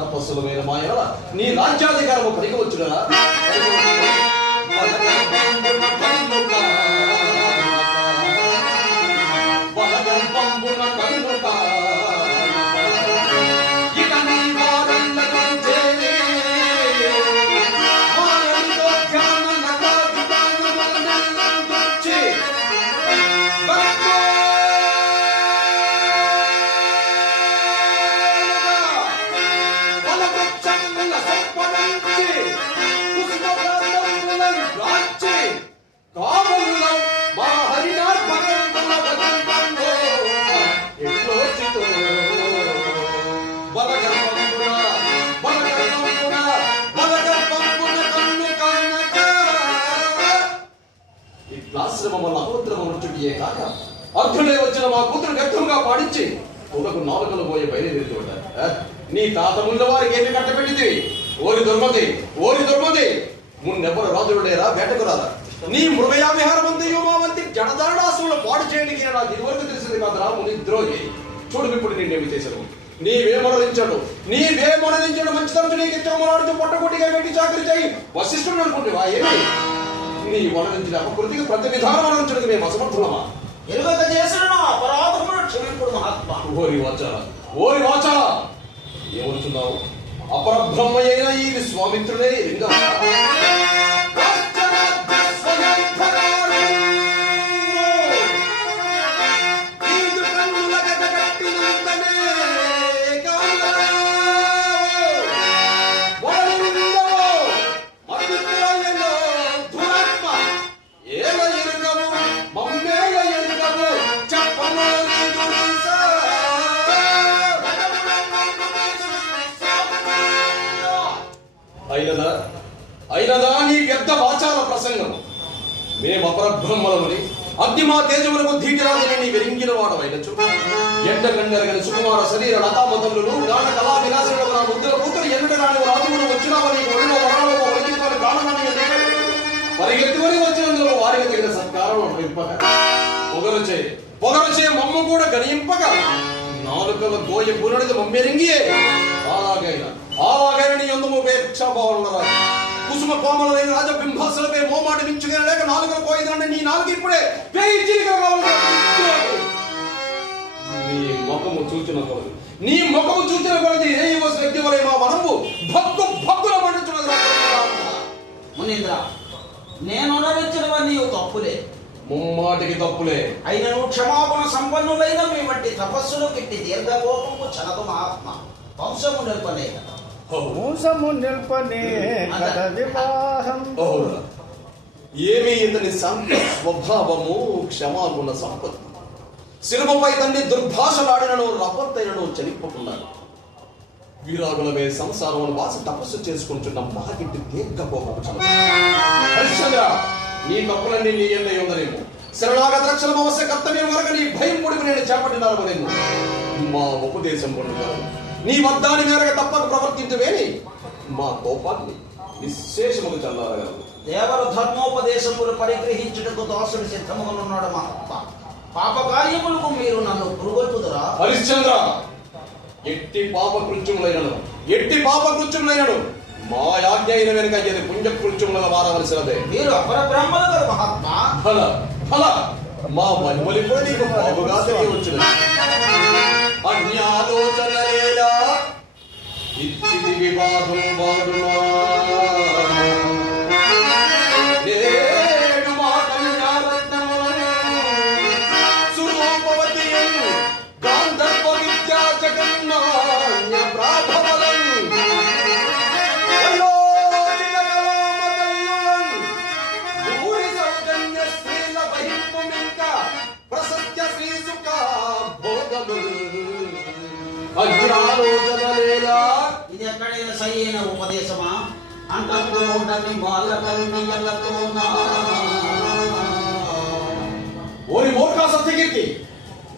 తపస్సులమైన మాయ నీ రాజ్యాధికారము కలిగి వచ్చుగరా. అర్జునుడే వచ్చిన మా కూతురు గర్భంగా పాడించి ఒకకు నాలుకలు పోయే బయలుదేరి ఉంటారు. నీ తాత ముందు వారికి ఏమి కట్టబెట్టింది? ఓరి దుర్మతి, ఓరి దుర్మతి, మున్నెవ్వరు రాజుడేరా వేటకు రాదా? నీ మృగయా విహారమంతయు మా వంటి జనదారుడాసులను పాడు చేయడానికి నాకు ఇదివరకు తెలిసింది కాదురా ముని ద్రోహి. చూడు ఇప్పుడు నిన్నేమి చేశాను. నీవే మనదించడు మంచితనం నీకు ఇచ్చామలాడుతూ పొట్టగొట్టిగా పెట్టి చాకరీ చేయి వశిష్ఠుడు అనుకుంటేవా? ఏమి నీ వనరించిన అపకృతికి ప్రతి విధానం వనరించడానికి మేము అసమర్థులమా? ఎలుగత చేసిన అపరాధమును క్షమింపుడు మహాత్మా. ఓరి వాచాల ఏమనుచున్నావు? అపరబ్రహ్మ అయిన ఈ విశ్వామిత్రుడే లింగం. అయినదా నీ వ్యర్థ వాచాల ప్రసంగం? మేము అపరబ్రహ్మలని అగ్ని మా తేజములకు ధీటిరాజని నీ వెరింగిన వాడవైనచు ఎండ గండరగని సుకుమార శరీర లతామతములు గాన కళా విలాసులకు నా ముద్దుల కూతురు ఎన్నడ రాని రాజువులు వచ్చినావని ఒడిలో వరాలలో వలికితోని ప్రాణాన్ని పరిగెత్తుకొని వచ్చినందులో వారికి తగిన సత్కారం అనిపింపక పొగరుచే మమ్మ కూడా గణింపక నాలుకల గోయ పునడిది మమ్మెరింగియే అలాగైన నీ ఎందుము వేక్షాభావన కుసుమ కోమలైన రాజబింబాసులపై మోమాటి మించుగా లేక నాలుగులు పోయిందంటే నీ నాలుగు ఇప్పుడే నీ ముఖము చూచిన కొలది ఏ వ్యక్తి వలె మా మనము భక్తుల మండించున్నది. మునీంద్ర, నేను అనరించినవన్నీ తప్పులే, ముమ్మాటికి తప్పులే. అయినను క్షమాపణ సంపన్నులైన మీ వంటి తపస్సులు కిట్టి దీర్ఘకోపము చనదు మహాత్మ. వంశము నిల్పనే ఏమి ఇతని స్వభావము క్షమాగుణ సంపత్తి. శిల్పపై తన్ని దుర్భాషలాడినను రపత్తైనను చనిపోకున్నాడు. వీరాగులమే సంసారమును వాసి తపస్సు చేసుకుంటున్న మహగిట్టి దీర్ఘకోపము చన. హరిశ్చంద్ర, నీ తప్పులన్నీ నీ ఎందే ఉందనేమో. శరణాగత రక్షణ అవశ్య కర్తవ్యం వరకు నీ భయం పొడికి నేను చేపట్టినారనేమో. మా ఉపదేశం పొందుతారు నీ వద్దాని మేరకు తప్పక ప్రవర్తించవేని మా కోపాన్ని నిశ్శేషముగా చల్లారగలదు. దేవర ధర్మోపదేశములు పరిగ్రహించుటకు దాసుడు సిద్ధముగా మహాత్మ. పాప కార్యములకు మీరు నన్ను పురుగొల్పుదురా? హరిశ్చంద్ర, ఎట్టి పాప కృత్యములైనడు మా యాజ్ఞ అయిన వెనుక ఇది పుణ్యకృత్యములుగా మారవలసినదే. మీరు అపరబ్రహ్మలు కదా మహాత్మ. ఫల మా మహిమలు కూడా నీకు బాగుగా తెలియవచ్చును. అన్యాలోచనలేలా ఇచ్చిది వివాదం వాడునా నేడు మా కన్యారత్నములను సురూపవతి గాంధర్వ విద్యా జగన్నాన్య ప్రాభవలను ఇది ఎక్కడైనా సరైన ఉపదేశమా? అంటూ ఉండని ఓరి మూర్ఖా సత్యకీర్తి,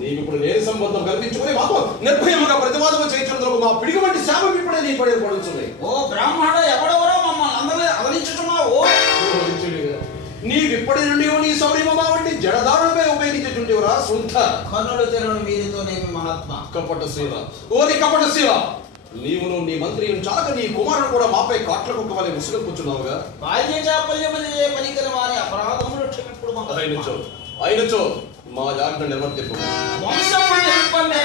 నీకు ఇప్పుడు లేని సంబంధం కల్పించుకుని మాతో నిర్భయముగా ప్రతివాదం చేయించినందుకు మా పిడికి వంటి శాపం ఇప్పుడే నీ పడే పడుతుంది. ఓ బ్రాహ్మణ, ఎవడెవరో మమ్మల్ని అందరినీ అవరించుతున్నావు. నీవిప్పటి నుండి నీ సౌర్యమా వంటి జడదారులపై ఉపయోగించుంటేవరా శుద్ధ కన్నులు తెరను వీరితోనేమి మహాత్మ. కపట శీల, ఓరి కపట శీల, నీవును నీ మంత్రిని చాలక నీ కుమారుడు కూడా మాపై కాట్ల కుక్క వలె ముసుగు కూర్చున్నావుగా. బాల్య చాపల్యములే పనికిరమాని అపరాధములు క్షమిప్పుడు అయినచో మా యాజ్ఞ నిర్వర్తింపు. వంశము నిల్పమే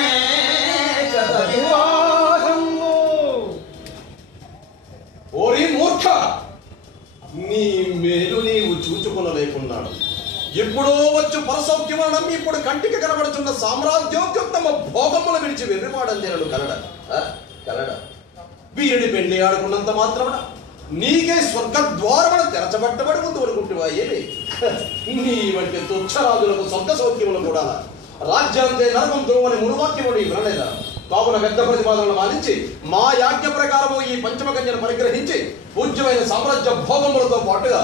కదా వివాహము. ఓరి మూర్ఖ, నీ మేలు నీవు చూచుకొనలేకున్నాడు. ఎప్పుడో వచ్చు పరసౌఖ్యము నమ్మి ఇప్పుడు కంటికి కనబడుచున్న సామ్రాజ్యోద్యుక్తమ భోగములు విడిచి వెర్రిమాడందేనడు కలడ. వీరిని పెళ్లి ఆడుకున్నంత మాత్రమున నీకే స్వర్గద్వారమును తెరచబట్టబడి ముందు అనుకుంటువా ఏమి? నీ వంటి తుచ్చరాజులకు స్వర్గ సౌఖ్యములు కూడా రాజ్యాంతే నరకం ధ్రువని మునువాక్యముడు వినలేదా? కావున పెద్ద ప్రతిపాదనలు మానించి మా యాజ్ఞ ప్రకారము ఈ పంచమ కన్యను పరిగ్రహించి పూజ్యమైన సామ్రాజ్య భోగములతో పాటుగా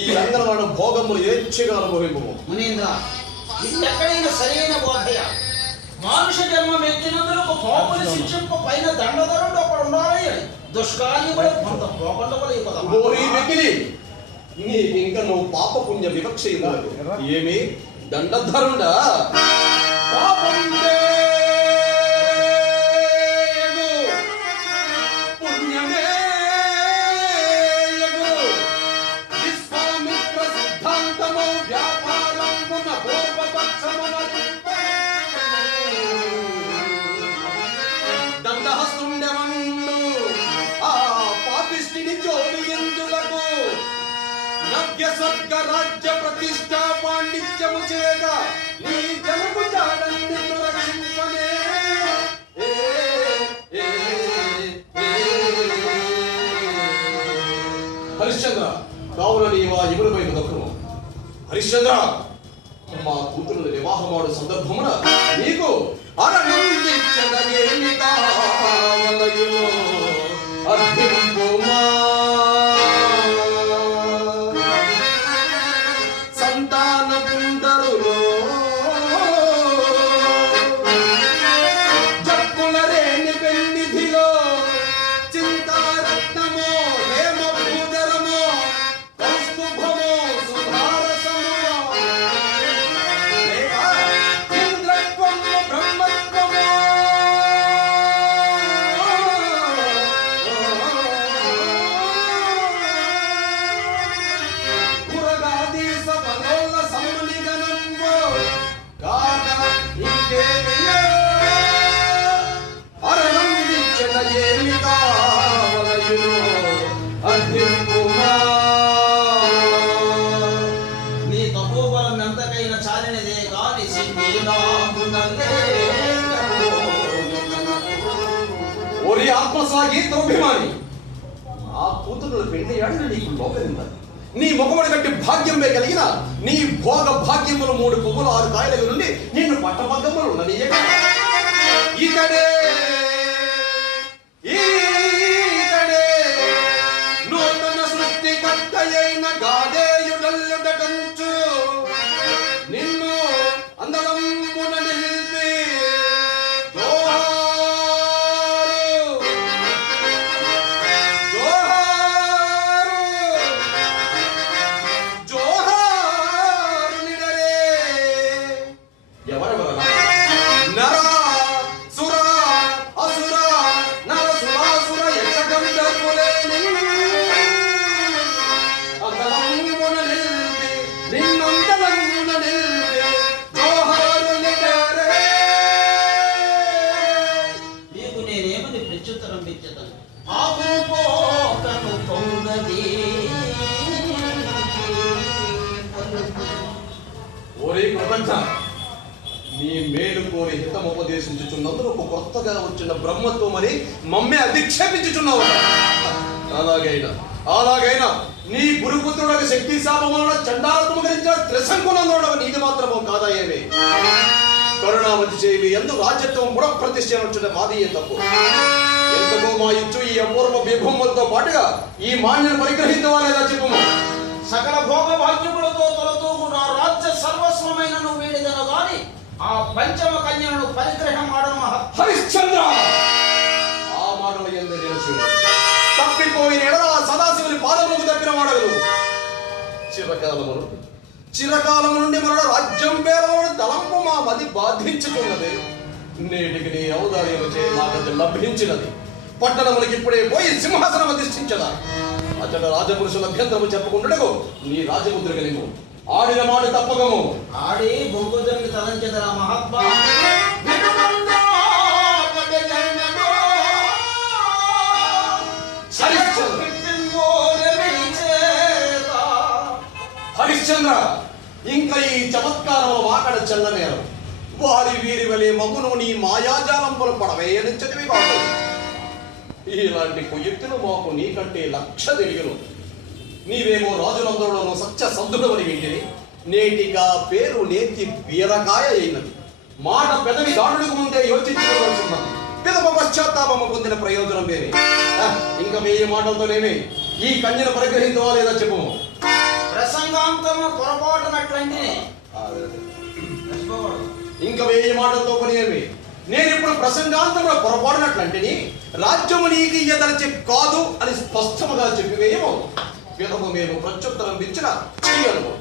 ఈ రంగనాడు భోగములు ఏచ్ఛగా అనుభవింపు. మునీంద్ర, ఇది ఎక్కడైనా సరైన బోధయ? మానుష జన్మం ఎత్తినందులకు పాపులు శిక్షింప పైన దండధరుడు అక్కడ ఉండాలి. దుష్కార్యములు కొంత పోగొట్టవలే కదా. నీకింక నువ్వు పాప పుణ్య వివక్ష ఇవ్వలేదు. ఏమి దండధరుడా? స్వర్గ రాజ్య ప్రతిష్ట పాండిత్యము చేయగా నీ జనము జాడన్ని రక్షింపనే. హరిశ్చంద్ర, కావున నీవా ఎవరిపై దక్కును? హరిశ్చంద్ర, మా కూతురు వివాహమాడు సందర్భమున నీకు అరణ్యేమి కావలయును అర్థింపుమా. నీ తపోబలం ఎంతకైనా చాలినదే కాని ఓరి ఆత్మసాగి ద్రవ్యమాని, ఆ కూతురు పెళ్లి ఆడిన నీకు లోపలిందా? నీ ముఖముడి కట్టి భాగ్యమే కలిగిన నీ భోగ భాగ్యములు 3 పువ్వులు 6 కాయల నుండి నిన్ను పట్టభగ్గములు ఉన్నది ఇకడే నూతన సృష్టికర్తయైన గాదేయుడల్లుడటంచు నిన్ను అందలంబున నిలిపి జోహారు నిడరే. ఎవరెవర నర సుర అసుర నర సురాసుర యక్షగంధర్వులేని అందలంబున నిలిపి నిన్నందలంబున నిలిపి జోహారు నిడరే. నీకు నేనేమని ప్రత్యుత్తరం ఇచ్చదను? ఆకుపోకను పొంగది. ఓరే ప్రపంచ, నీ మేలు కోరి హితముపదేశించుచున్నందుకు ఒక కొత్తగా వచ్చిన బ్రహ్మత్వమని మమ్మే అధిక్షేపించుచున్నావు. అలాగైనా నీ గురుపుత్రుడకు శక్తి శాపములను చండాలత్వము గురించిన త్రిశంకునందోడవ నీది మాత్రమో కాదా ఏమి? కరుణావతి చేయి ఎందు రాజ్యత్వం పునఃప్రతిష్ఠించుట మాది తప్పు. ఎంతకో మా ఇచ్చు ఈ అపూర్వ విభవములతో పాటుగా ఈ మాన్యను పరిగ్రహించవా లేదా చెప్పుము. సకల భోగ భాగ్యములతో తొలతూగు నా రాజ్య సర్వస్వమైన నువ్వు వీడిదను గాని ఆ పంచమ కన్యలను పరిగ్రహం ఆడను. హరిశ్చంద్ర, ఆ మాటలు ఎందు నిలిచి తప్పిపోయిన ఎడల సదాశివుని పాదములకు తప్పిన వాడగలు. చిరకాలము నుండి మరణ రాజ్యం పేరవని తలంపు మా మది బాధించుతున్నది. నేటికి నీ ఔదార్యము చే మాకది లభించినది. పట్టణములకి ఇప్పుడే పోయి సింహాసనం అధిష్ఠించదా అతడ రాజపురుషుల అభ్యంతరము చెప్పకుండాకు నీ రాజముద్ర కలిము ఆడిన మాట తప్పకము ఆడి బొంగుదని తలంచెదరా మహాత్మా హరిశ్చంద్ర ఇంకా ఈ చమత్కారం వాకడ చెల్లనేరం వారి వీరి వలె మగును నీ మాయాజాలంపులు పడవేయనిచ్చటివి కాదు ఇలాంటి కుయుక్తులు మాకు నీకంటే లక్ష తెలియను నీవేమో రాజులందరిలోనూ సత్య సంతుడవని వింటిని నేటిగా పేరు నేతి బీరకాయ అయినది మాట పెదవి దాడులకు ముందే యోచించుకోవాల్సింది పిదప పశ్చాత్తాపము పొందిన ప్రయోజనం వేరే ఇంకా వెయ్యి మాటలతోనేమే ఈ కన్యను పరిగ్రహించవా లేదా చెప్పము ప్రసంగాంతము పొరపాటునట్లంటే ఇంకా వెయ్యి మాటలతో పని ఏమి నేను ఇప్పుడు ప్రసంగాంతంలో పొరపాటునట్లంటే రాజ్యము నీకు ఇయ్యదలచి కాదు అని స్పష్టముగా చెప్పివేయము పిదము మేము ప్రత్యుత్తరం ఇచ్చిన చేయను